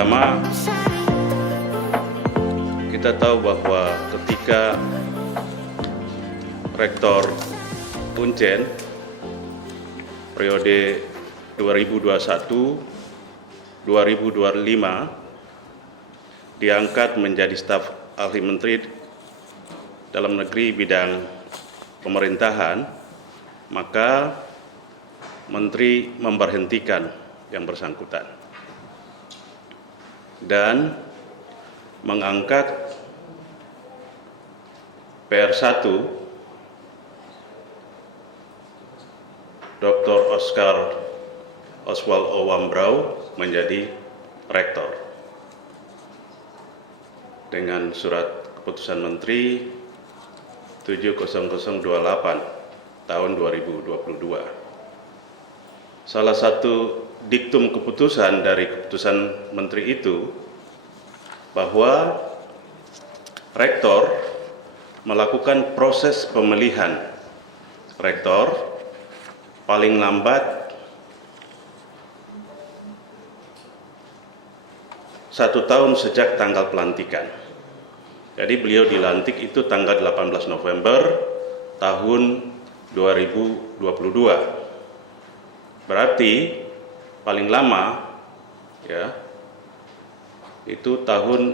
pertama, kita tahu bahwa ketika Rektor Uncen periode 2021-2025 diangkat menjadi staf ahli menteri dalam negeri bidang pemerintahan, maka menteri memberhentikan yang bersangkutan dan mengangkat PR1 Dr. Oscar Oswald Owambrau menjadi rektor dengan surat keputusan Menteri 70028 tahun 2022. Salah satu diktum keputusan dari keputusan Menteri itu bahwa rektor melakukan proses pemilihan rektor paling lambat 1 tahun sejak tanggal pelantikan. Jadi beliau dilantik itu tanggal 18 November tahun 2022. Berarti paling lama ya itu tahun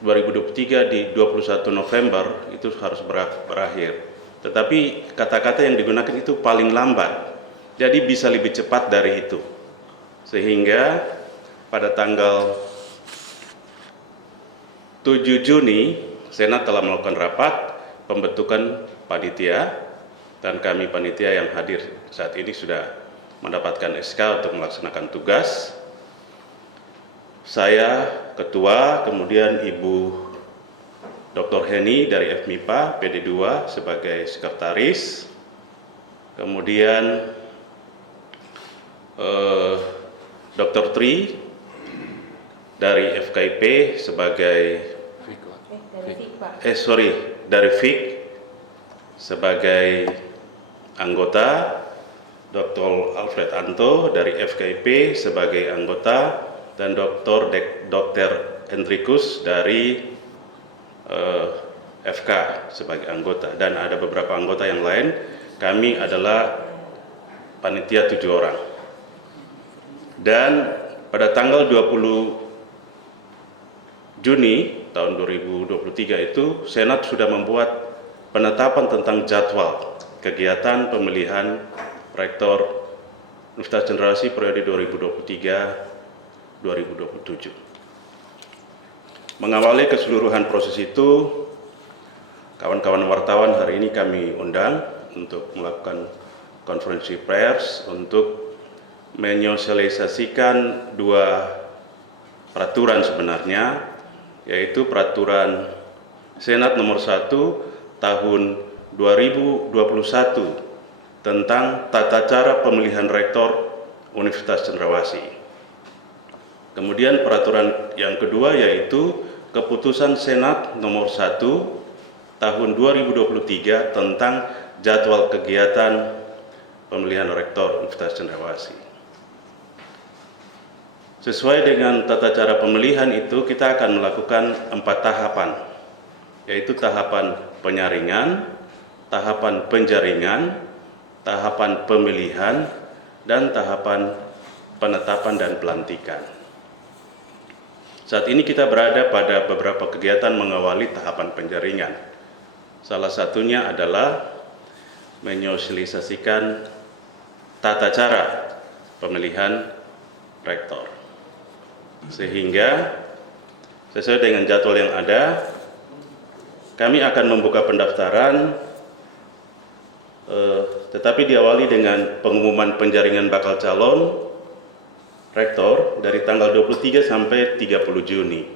2023 di 21 November itu harus berakhir. Tetapi kata-kata yang digunakan itu paling lambat. Jadi bisa lebih cepat dari itu. Sehingga pada tanggal 7 Juni, Senat telah melakukan rapat pembentukan panitia dan kami panitia yang hadir saat ini sudah mendapatkan SK untuk melaksanakan tugas. Saya ketua, kemudian Ibu Dr. Heni dari FMIPA PD2 sebagai sekretaris, kemudian Dr. Tri dari FKIP sebagai dari FIK sebagai anggota, Dr. Alfred Anto dari FKIP sebagai anggota, dan Dr. Hendrikus dari FK sebagai anggota, dan ada beberapa anggota yang lain. Kami adalah panitia 7 orang. Dan pada tanggal 20 Juni tahun 2023 itu Senat sudah membuat penetapan tentang jadwal kegiatan pemilihan Rektor Universitas Cendrawasih periode 2023-2027. Mengawali keseluruhan proses itu, kawan-kawan wartawan hari ini kami undang untuk melakukan konferensi pers untuk menyosialisasikan 2 peraturan sebenarnya, yaitu peraturan Senat nomor 1 tahun 2021 tentang tata cara pemilihan rektor Universitas Cendrawasih. Kemudian peraturan yang kedua yaitu keputusan Senat nomor 1 tahun 2023 tentang jadwal kegiatan pemilihan rektor Universitas Cendrawasih. Sesuai dengan tata cara pemilihan itu, kita akan melakukan 4 tahapan, yaitu tahapan penyaringan, tahapan penjaringan, tahapan pemilihan, dan tahapan penetapan dan pelantikan. Saat ini kita berada pada beberapa kegiatan mengawali tahapan penjaringan. Salah satunya adalah menyosialisasikan tata cara pemilihan rektor. Sehingga sesuai dengan jadwal yang ada, kami akan membuka pendaftaran, tetapi diawali dengan pengumuman penjaringan bakal calon rektor dari tanggal 23 sampai 30 Juni.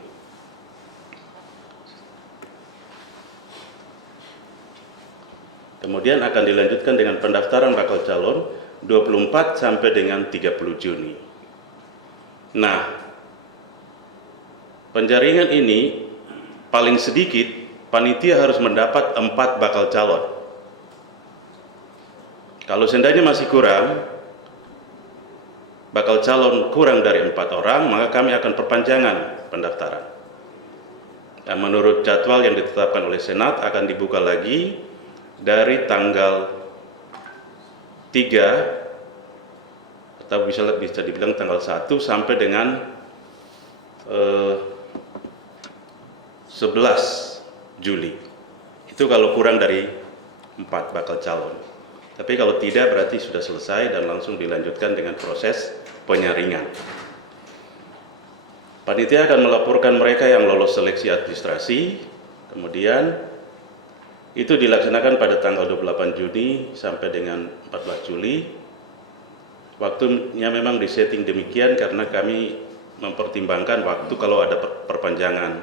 Kemudian akan dilanjutkan dengan pendaftaran bakal calon 24 sampai dengan 30 Juni. Nah, penjaringan ini paling sedikit panitia harus mendapat 4 bakal calon. Kalau seandainya masih kurang, bakal calon kurang dari 4 orang, maka kami akan perpanjangan pendaftaran. Dan menurut jadwal yang ditetapkan oleh Senat akan dibuka lagi dari tanggal 3 atau bisa dibilang tanggal 1 sampai dengan 11 Juli. Itu kalau kurang dari 4 bakal calon. Tapi kalau tidak berarti sudah selesai dan langsung dilanjutkan dengan proses penyaringan. Panitia akan melaporkan mereka yang lolos seleksi administrasi, kemudian itu dilaksanakan pada tanggal 28 Juni sampai dengan 14 Juli. Waktunya memang disetting demikian karena kami mempertimbangkan waktu kalau ada perpanjangan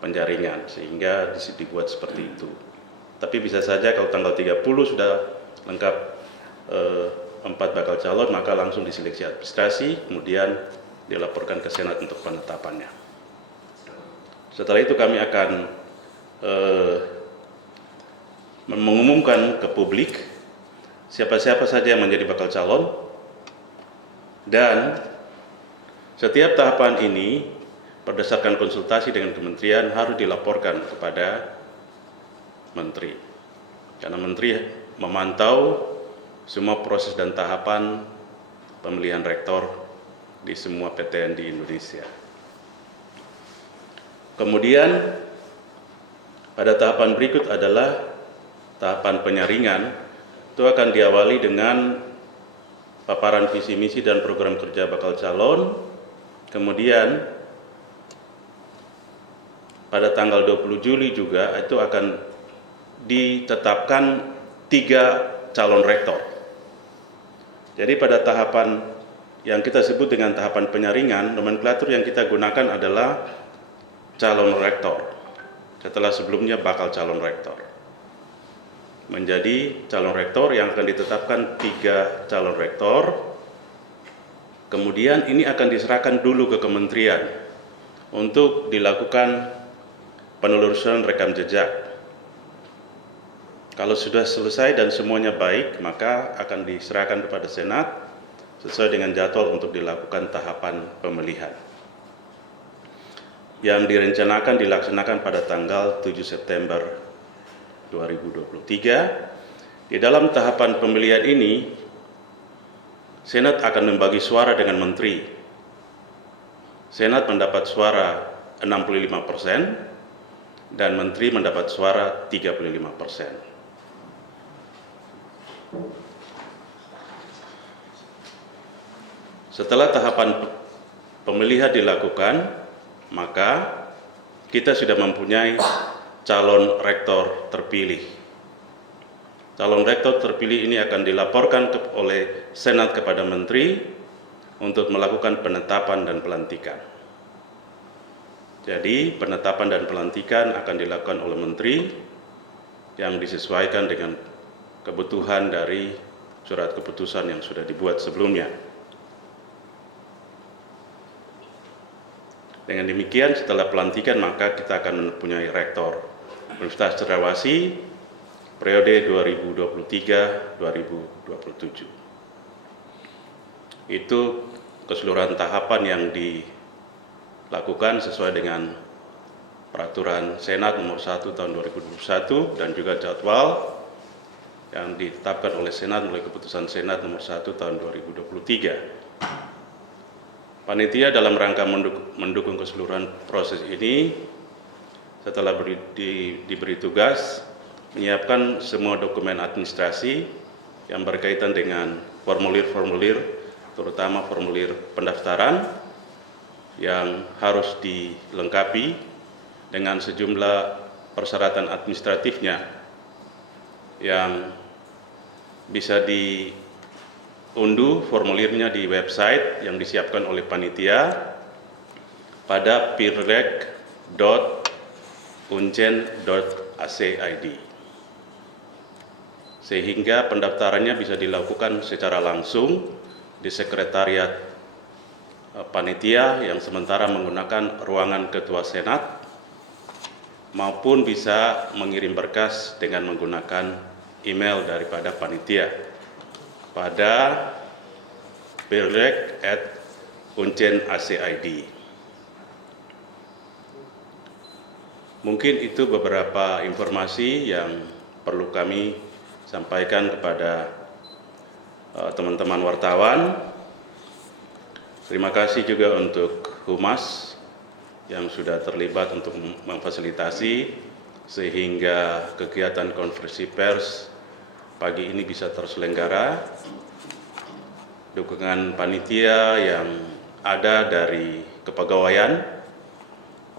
penjaringan, sehingga dibuat seperti itu. Tapi bisa saja kalau tanggal 30 sudah lengkap 4 bakal calon, maka langsung diseleksi administrasi, kemudian dilaporkan ke Senat untuk penetapannya. Setelah itu kami akan mengumumkan ke publik siapa-siapa saja yang menjadi bakal calon, dan setiap tahapan ini berdasarkan konsultasi dengan kementerian harus dilaporkan kepada menteri, karena menteri memantau semua proses dan tahapan pemilihan rektor di semua PTN di Indonesia. Kemudian pada tahapan berikut adalah tahapan penyaringan. Itu akan diawali dengan paparan visi misi dan program kerja bakal calon. Kemudian pada tanggal 20 Juli juga itu akan ditetapkan 3 calon rektor. Jadi pada tahapan yang kita sebut dengan tahapan penyaringan, nomenklatur yang kita gunakan adalah calon rektor. Setelah sebelumnya bakal calon rektor. Menjadi calon rektor yang akan ditetapkan 3 calon rektor. Kemudian ini akan diserahkan dulu ke kementerian untuk dilakukan penelusuran rekam jejak. Kalau sudah selesai dan semuanya baik, maka akan diserahkan kepada Senat sesuai dengan jadwal untuk dilakukan tahapan pemilihan yang direncanakan dilaksanakan pada tanggal 7 September 2023. Di dalam tahapan pemilihan ini, Senat akan membagi suara dengan menteri. Senat mendapat suara 65% dan menteri mendapat suara 35%. Setelah tahapan pemilihan dilakukan, maka kita sudah mempunyai calon rektor terpilih. Calon rektor terpilih ini akan dilaporkan oleh Senat kepada Menteri untuk melakukan penetapan dan pelantikan. Jadi penetapan dan pelantikan akan dilakukan oleh Menteri yang disesuaikan dengan kebutuhan dari surat keputusan yang sudah dibuat sebelumnya. Dengan demikian, setelah pelantikan maka kita akan mempunyai rektor Universitas Cendrawasih periode 2023-2027. Itu keseluruhan tahapan yang dilakukan sesuai dengan peraturan Senat nomor 1 tahun 2021 dan juga jadwal yang ditetapkan oleh Senat melalui keputusan Senat nomor 1 tahun 2023. Panitia dalam rangka mendukung keseluruhan proses ini, setelah diberi tugas menyiapkan semua dokumen administrasi yang berkaitan dengan formulir-formulir, terutama formulir pendaftaran yang harus dilengkapi dengan sejumlah persyaratan administratifnya yang bisa diunduh formulirnya di website yang disiapkan oleh panitia pada pirleg.uncen.ac.id, sehingga pendaftarannya bisa dilakukan secara langsung di sekretariat panitia yang sementara menggunakan ruangan Ketua Senat, maupun bisa mengirim berkas dengan menggunakan email daripada panitia pada pilrek@uncen.ac.id. Mungkin itu beberapa informasi yang perlu kami sampaikan kepada teman-teman wartawan. Terima kasih juga untuk Humas yang sudah terlibat untuk memfasilitasi sehingga kegiatan konferensi pers pagi ini bisa terselenggara. Dukungan panitia yang ada dari kepegawaian,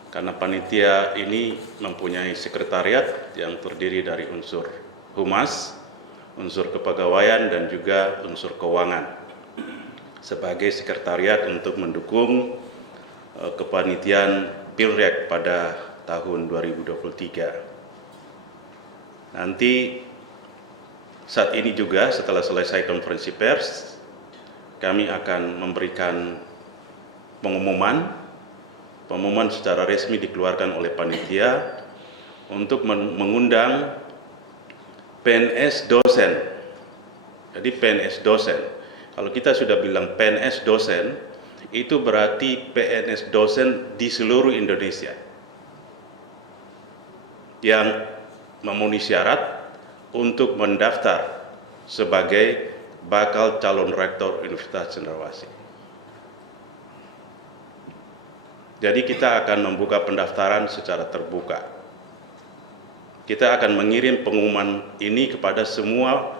karena panitia ini mempunyai sekretariat yang terdiri dari unsur Humas, unsur kepegawaian, dan juga unsur keuangan sebagai sekretariat untuk mendukung kepanitiaan Pilrek pada tahun 2023. Nanti saat ini juga setelah selesai konferensi pers, kami akan memberikan pengumuman secara resmi dikeluarkan oleh panitia untuk mengundang PNS dosen. Jadi PNS dosen, kalau kita sudah bilang PNS dosen, itu berarti PNS dosen di seluruh Indonesia yang memenuhi syarat untuk mendaftar sebagai bakal calon rektor Universitas Cendrawasih. Jadi kita akan membuka pendaftaran secara terbuka. Kita akan mengirim pengumuman ini kepada semua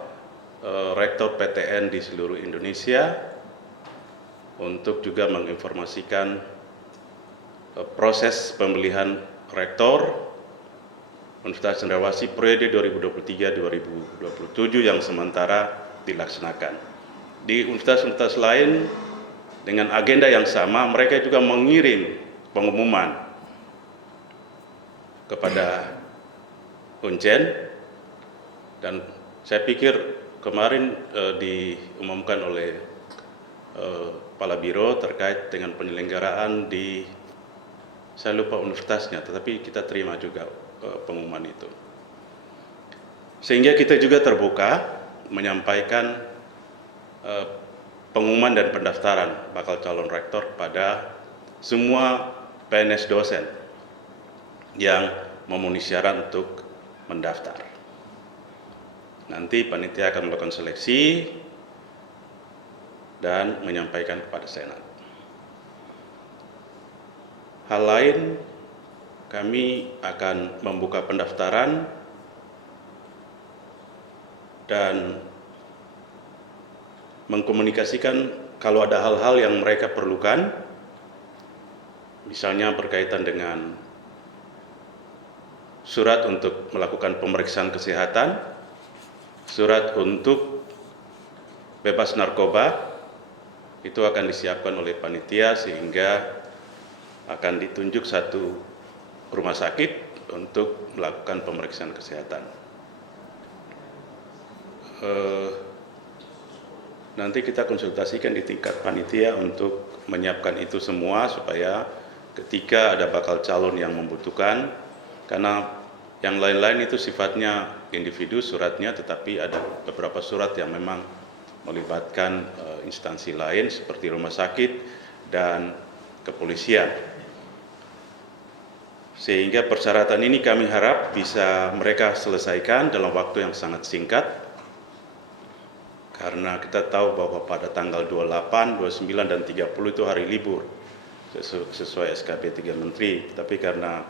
rektor PTN di seluruh Indonesia untuk juga menginformasikan proses pemilihan rektor Universitas Cendrawasih periode 2023-2027 yang sementara dilaksanakan. Di universitas-universitas lain dengan agenda yang sama, mereka juga mengirim pengumuman kepada Uncen, dan saya pikir kemarin diumumkan oleh Kepala Biro terkait dengan penyelenggaraan di, saya lupa universitasnya, tetapi kita terima juga pengumuman itu. Sehingga kita juga terbuka menyampaikan pengumuman dan pendaftaran bakal calon rektor pada semua PNS dosen yang memenuhi syarat untuk mendaftar. Nanti panitia akan melakukan seleksi dan menyampaikan kepada Senat. Hal lain, kami akan membuka pendaftaran dan mengkomunikasikan kalau ada hal-hal yang mereka perlukan, misalnya berkaitan dengan surat untuk melakukan pemeriksaan kesehatan, surat untuk bebas narkoba, itu akan disiapkan oleh panitia sehingga akan ditunjuk satu rumah sakit untuk melakukan pemeriksaan kesehatan. Nanti kita konsultasikan di tingkat panitia untuk menyiapkan itu semua supaya ketika ada bakal calon yang membutuhkan, karena yang lain-lain itu sifatnya individu suratnya, tetapi ada beberapa surat yang memang melibatkan instansi lain seperti rumah sakit dan kepolisian. Sehingga persyaratan ini kami harap bisa mereka selesaikan dalam waktu yang sangat singkat, karena kita tahu bahwa pada tanggal 28, 29, dan 30 itu hari libur sesuai SKP 3 Menteri, tapi karena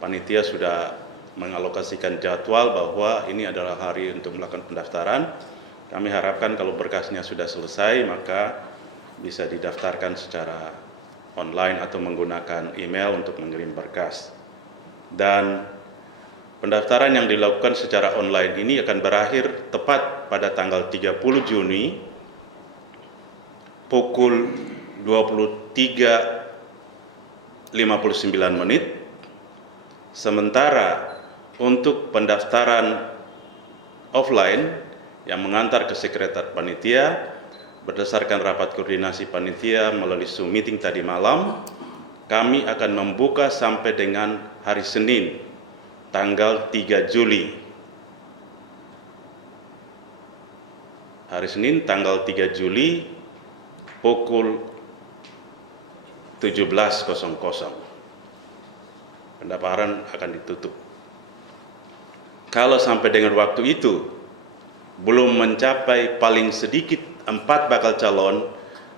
panitia sudah mengalokasikan jadwal bahwa ini adalah hari untuk melakukan pendaftaran, kami harapkan kalau berkasnya sudah selesai maka bisa didaftarkan secara online atau menggunakan email untuk mengirim berkas. Dan pendaftaran yang dilakukan secara online ini akan berakhir tepat pada tanggal 30 Juni pukul 23.59. Sementara untuk pendaftaran offline yang mengantar ke sekretariat panitia berdasarkan rapat koordinasi panitia melalui Zoom meeting tadi malam, kami akan membuka sampai dengan hari Senin tanggal 3 Juli. Hari Senin tanggal 3 Juli pukul 17.00. Pendaftaran akan ditutup. Kalau sampai dengan waktu itu belum mencapai paling sedikit 4 bakal calon,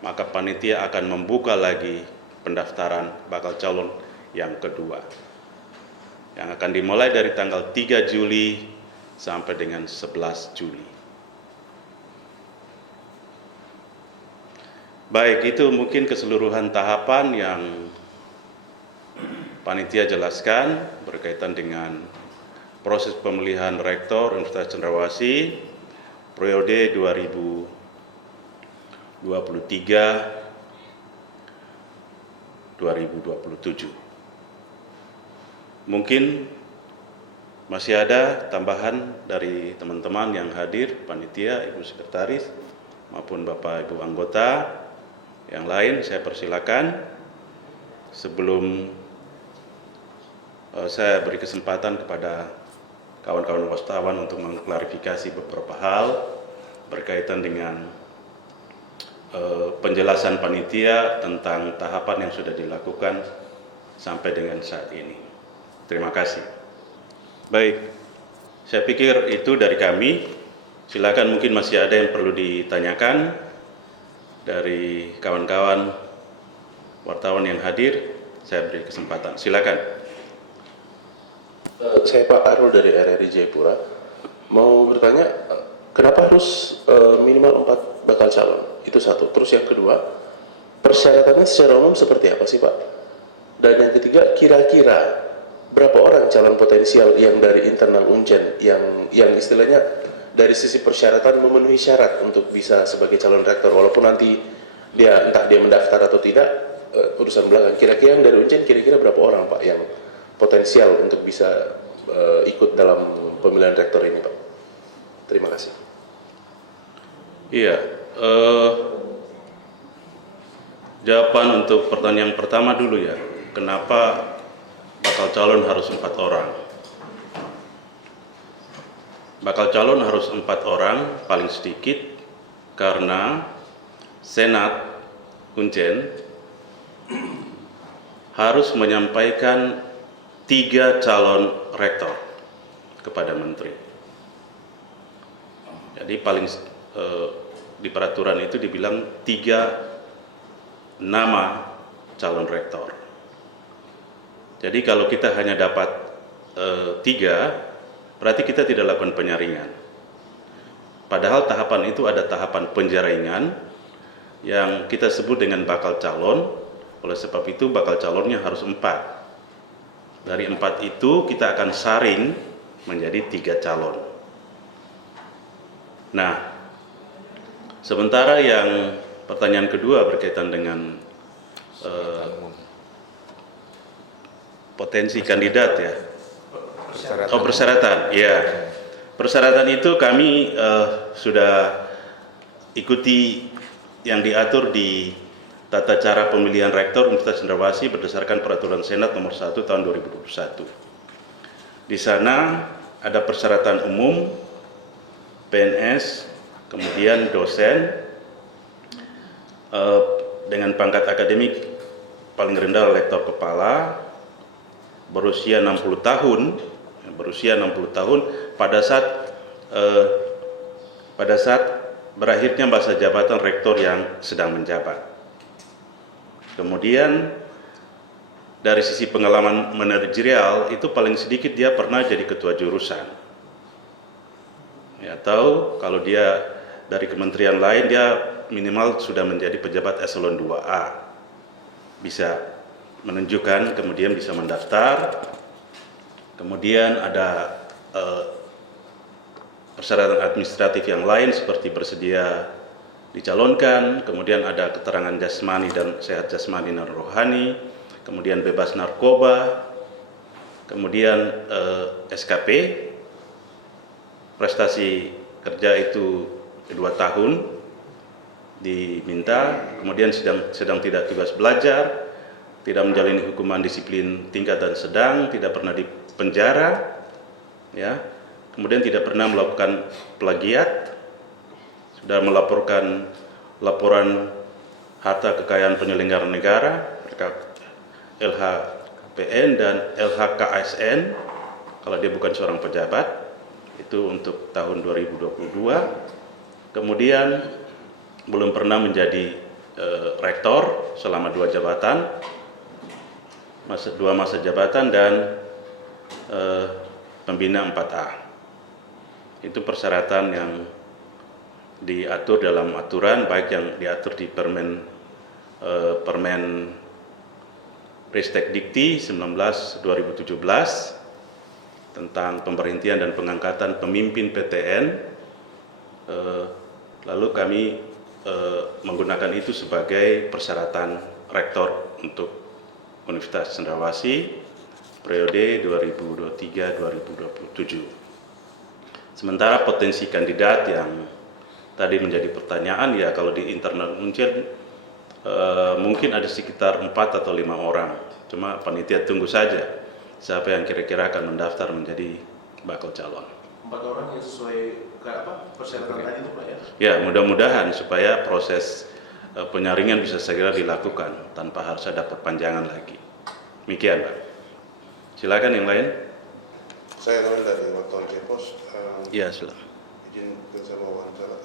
maka panitia akan membuka lagi pendaftaran bakal calon yang kedua, yang akan dimulai dari tanggal 3 Juli sampai dengan 11 Juli. Baik, itu mungkin keseluruhan tahapan yang panitia jelaskan berkaitan dengan proses pemilihan rektor Universitas Cendrawasih periode 2023-2027. Mungkin masih ada tambahan dari teman-teman yang hadir, panitia, Ibu Sekretaris, maupun Bapak Ibu anggota yang lain. Saya persilakan sebelum saya beri kesempatan kepada kawan-kawan wartawan untuk mengklarifikasi beberapa hal berkaitan dengan penjelasan panitia tentang tahapan yang sudah dilakukan sampai dengan saat ini. Terima kasih. Baik, saya pikir itu dari kami. Silakan, mungkin masih ada yang perlu ditanyakan dari kawan-kawan wartawan yang hadir. Saya beri kesempatan. Silakan. Saya Pak Arul dari RRI Jayapura. Mau bertanya, kenapa harus minimal 4 bakal calon? Itu satu. Terus yang kedua, persyaratannya secara umum seperti apa sih Pak? Dan yang ketiga, kira-kira berapa orang calon potensial yang dari internal Unjen yang istilahnya dari sisi persyaratan memenuhi syarat untuk bisa sebagai calon rektor, walaupun nanti entah dia mendaftar atau tidak, urusan belakang. Kira-kira yang dari Unjen kira-kira berapa orang Pak yang potensial untuk bisa ikut dalam pemilihan rektor ini Pak? Terima kasih. Iya, jawaban untuk pertanyaan pertama dulu ya. Kenapa bakal calon harus 4 orang? Bakal calon harus 4 orang paling sedikit karena Senat Unjen harus menyampaikan 3 calon rektor kepada menteri. Jadi paling di peraturan itu dibilang 3 nama calon rektor. Jadi kalau kita hanya dapat 3, berarti kita tidak lakukan penyaringan. Padahal tahapan itu ada tahapan penjaringan yang kita sebut dengan bakal calon. Oleh sebab itu bakal calonnya harus 4. Dari 4 itu kita akan saring menjadi 3 calon. Nah, sementara yang pertanyaan kedua berkaitan dengan potensi kandidat ya. Persyaratan. Ya. Persyaratan itu kami sudah ikuti yang diatur di Tata Cara Pemilihan Rektor Universitas Cendrawasih berdasarkan Peraturan Senat Nomor 1 Tahun 2021. Di sana ada persyaratan umum, PNS, kemudian dosen dengan pangkat akademik paling rendah lektor kepala, berusia 60 tahun pada saat berakhirnya masa jabatan rektor yang sedang menjabat. Kemudian dari sisi pengalaman manajerial itu paling sedikit dia pernah jadi ketua jurusan. Ya, atau kalau dia dari kementerian lain dia minimal sudah menjadi pejabat eselon 2A. Bisa menunjukkan, kemudian bisa mendaftar. Kemudian ada persyaratan administratif yang lain seperti bersedia dicalonkan, kemudian ada keterangan jasmani dan sehat jasmani dan rohani, kemudian bebas narkoba, kemudian SKP, prestasi kerja itu 2 tahun diminta, kemudian sedang tidak tugas belajar, tidak menjalani hukuman disiplin tingkat dan sedang, tidak pernah dipenjara, ya, kemudian tidak pernah melakukan plagiat, sudah melaporkan laporan harta kekayaan penyelenggara negara, LHPN dan LHKSN, kalau dia bukan seorang pejabat, itu untuk tahun 2022. Kemudian belum pernah menjadi rektor selama 2 jabatan, dua masa jabatan, dan pembina 4A. Itu persyaratan yang diatur dalam aturan, baik yang diatur di Permen Ristek Dikti 19/2017 tentang pemberhentian dan pengangkatan pemimpin PTN. Lalu kami menggunakan itu sebagai persyaratan rektor untuk Universitas Cendrawasih periode 2023-2027. Sementara potensi kandidat yang tadi menjadi pertanyaan, ya kalau di internal Uncen mungkin ada sekitar 4 atau 5 orang. Cuma panitia tunggu saja siapa yang kira-kira akan mendaftar menjadi bakal calon. 4 orang yang sesuai persyaratan tadi itu Pak ya? Ya, mudah-mudahan supaya proses penyaringan bisa segera dilakukan tanpa harus ada perpanjangan lagi. Demikian, Pak. Silakan yang lain. Saya Noel dari Wartawan Cepos. Ya, silakan. Izin saya mau wawancara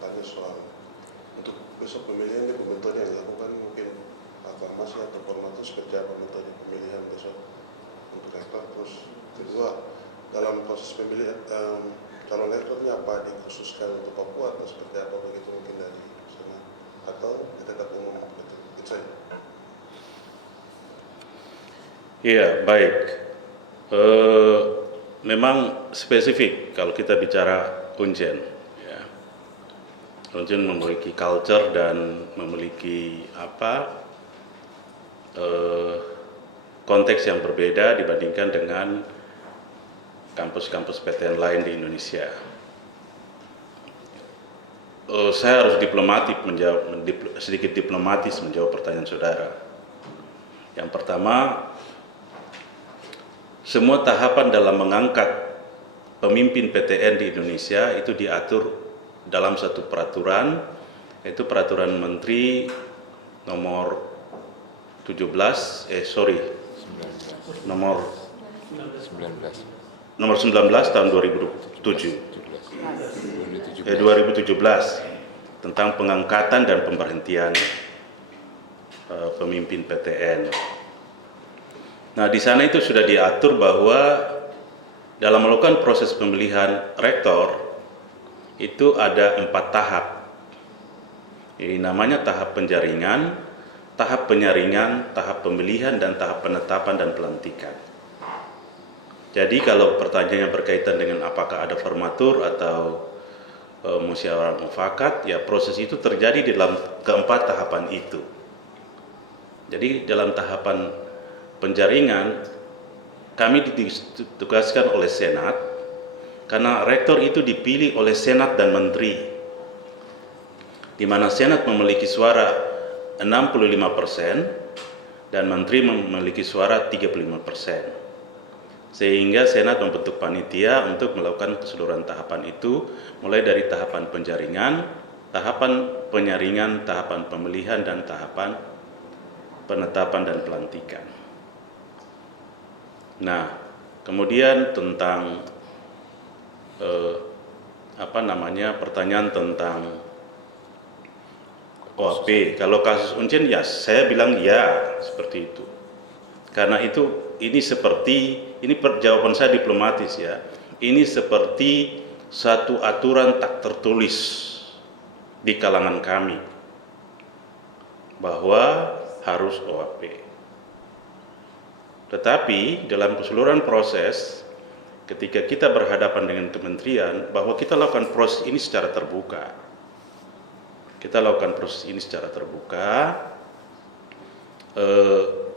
tanya soal untuk besok pemilihan ini metode yang dilakukan mungkin aklamasi atau formatur seperti apa metode pemilihan besok untuk rektor. Terus kedua, dalam proses pemilihan calon rektornya apa dikhususkan untuk Papua atau seperti apa begitu mungkin dari sana atau di tingkat umum begitu. Itu saja. Iya, baik. Memang spesifik kalau kita bicara Uncen. Ya. Uncen memiliki culture dan memiliki konteks yang berbeda dibandingkan dengan kampus-kampus PTN lain di Indonesia. Saya harus sedikit diplomatis menjawab pertanyaan saudara. Yang pertama, semua tahapan dalam mengangkat pemimpin PTN di Indonesia itu diatur dalam satu peraturan, yaitu Peraturan Menteri nomor 19 tahun 2017 tentang pengangkatan dan pemberhentian pemimpin PTN. Nah, di sana itu sudah diatur bahwa dalam melakukan proses pemilihan rektor itu ada 4 tahap. Ini namanya tahap penjaringan, tahap penyaringan, tahap pemilihan, dan tahap penetapan dan pelantikan. Jadi kalau pertanyaannya berkaitan dengan apakah ada formatur atau musyawarah mufakat, ya proses itu terjadi di dalam keempat tahapan itu. Jadi dalam tahapan penjaringan, kami ditugaskan oleh Senat, karena rektor itu dipilih oleh Senat dan Menteri, di mana Senat memiliki suara 65% dan Menteri memiliki suara 35%. Sehingga Senat membentuk panitia untuk melakukan keseluruhan tahapan itu, mulai dari tahapan penjaringan, tahapan penyaringan, tahapan pemilihan, dan tahapan penetapan dan pelantikan. Nah, kemudian tentang pertanyaan tentang OAP. Kalau kasus Uncen, ya saya bilang ya seperti itu. Karena itu jawaban saya diplomatis ya. Ini seperti satu aturan tak tertulis di kalangan kami bahwa harus OAP. Tetapi dalam keseluruhan proses, ketika kita berhadapan dengan kementerian, bahwa kita lakukan proses ini secara terbuka.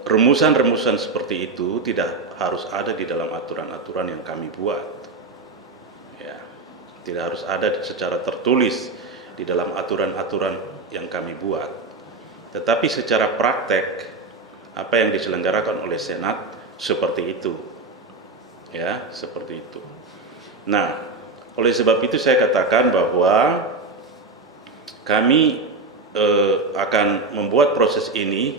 Rumusan-rumusan seperti itu tidak harus ada di dalam aturan-aturan yang kami buat. Ya, tidak harus ada secara tertulis di dalam aturan-aturan yang kami buat. Tetapi secara praktek, apa yang diselenggarakan oleh Senat seperti itu. Ya, seperti itu. Nah, oleh sebab itu saya katakan bahwa kami akan membuat proses ini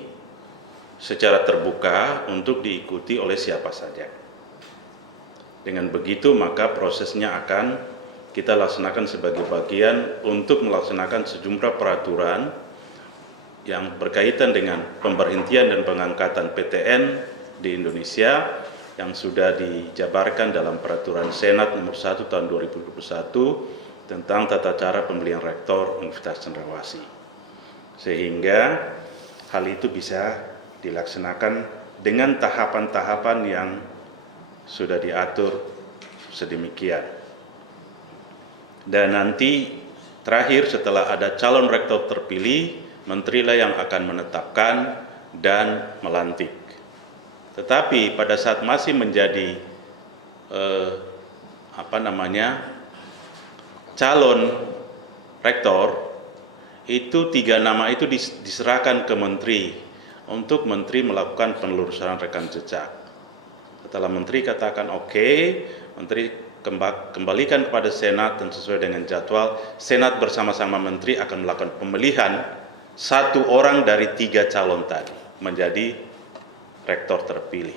secara terbuka untuk diikuti oleh siapa saja. Dengan begitu maka prosesnya akan kita laksanakan sebagai bagian untuk melaksanakan sejumlah peraturan yang berkaitan dengan pemberhentian dan pengangkatan PTN di Indonesia yang sudah dijabarkan dalam peraturan Senat nomor 1 tahun 2021 tentang tata cara pemilihan rektor Universitas Cendrawasih. Sehingga hal itu bisa dilaksanakan dengan tahapan-tahapan yang sudah diatur sedemikian. Dan nanti terakhir setelah ada calon rektor terpilih, menteri lah yang akan menetapkan dan melantik. Tetapi pada saat masih menjadi calon rektor, itu 3 nama itu diserahkan ke menteri untuk menteri melakukan penelusuran rekam jejak. Setelah menteri katakan oke, menteri kembalikan kepada Senat dan sesuai dengan jadwal, Senat bersama-sama menteri akan melakukan pemilihan 1 orang dari 3 calon tadi menjadi rektor terpilih.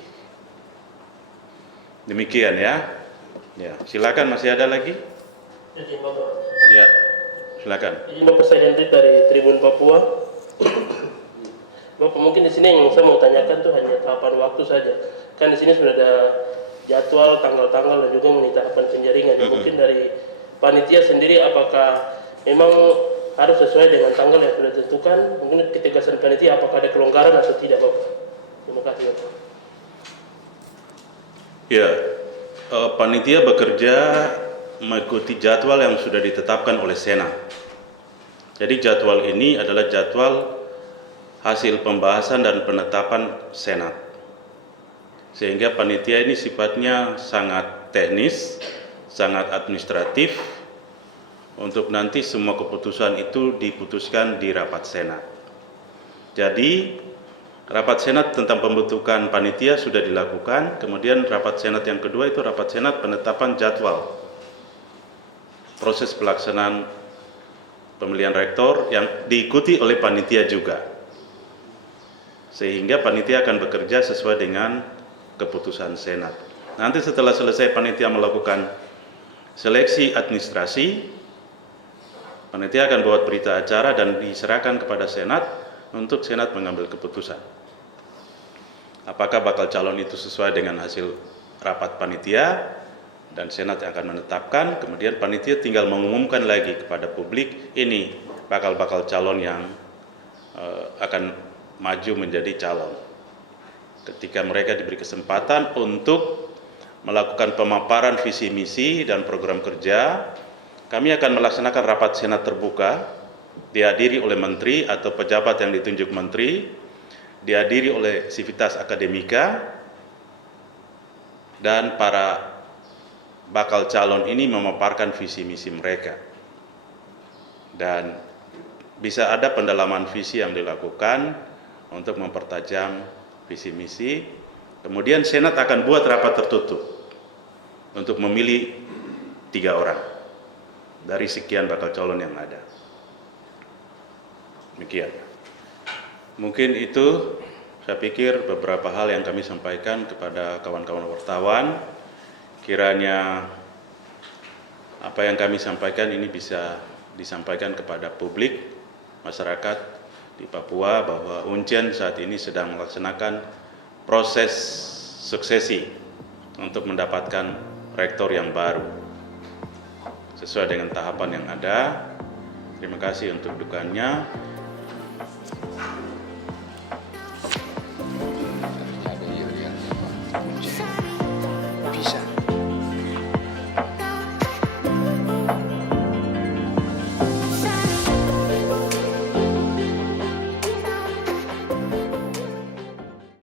Demikian ya. Ya, silakan, masih ada lagi? Jadi Bapak. Ya, silakan. Jadi Bapak, saya Hendrik dari Tribun Papua. Bapak, mungkin di sini yang saya mau tanyakan tuh hanya tahapan waktu saja. Kan di sini sudah ada jadwal, tanggal-tanggal dan juga mengenai tahapan penjaringan. Mungkin dari panitia sendiri apakah memang harus sesuai dengan tanggal yang sudah ditentukan? Mungkin ketegasan panitia apakah ada kelonggaran atau tidak, Bapak? Terima kasih, Bapak. Ya, panitia bekerja mengikuti jadwal yang sudah ditetapkan oleh Senat. Jadi jadwal ini adalah jadwal hasil pembahasan dan penetapan Senat. Sehingga panitia ini sifatnya sangat teknis, sangat administratif, untuk nanti semua keputusan itu diputuskan di rapat Senat. Jadi rapat Senat tentang pembentukan panitia sudah dilakukan, kemudian rapat Senat yang kedua itu rapat Senat penetapan jadwal proses pelaksanaan pemilihan rektor yang diikuti oleh panitia juga. Sehingga panitia akan bekerja sesuai dengan keputusan Senat. Nanti setelah selesai panitia melakukan seleksi administrasi, panitia akan buat berita acara dan diserahkan kepada Senat untuk Senat mengambil keputusan. Apakah bakal calon itu sesuai dengan hasil rapat panitia, dan Senat akan menetapkan, kemudian panitia tinggal mengumumkan lagi kepada publik, ini bakal calon yang akan maju menjadi calon. Ketika mereka diberi kesempatan untuk melakukan pemaparan visi misi dan program kerja, kami akan melaksanakan rapat Senat terbuka, dihadiri oleh menteri atau pejabat yang ditunjuk menteri, dihadiri oleh sivitas akademika, dan para bakal calon ini memaparkan visi misi mereka. Dan bisa ada pendalaman visi yang dilakukan untuk mempertajam visi misi. Kemudian Senat akan buat rapat tertutup untuk memilih 3 orang dari sekian bakal calon yang ada. Demikian. Mungkin itu saya pikir beberapa hal yang kami sampaikan kepada kawan-kawan wartawan. Kiranya apa yang kami sampaikan ini bisa disampaikan kepada publik, masyarakat di Papua, bahwa Uncen saat ini sedang melaksanakan proses suksesi untuk mendapatkan rektor yang baru sesuai dengan tahapan yang ada. Terima kasih untuk dukungannya.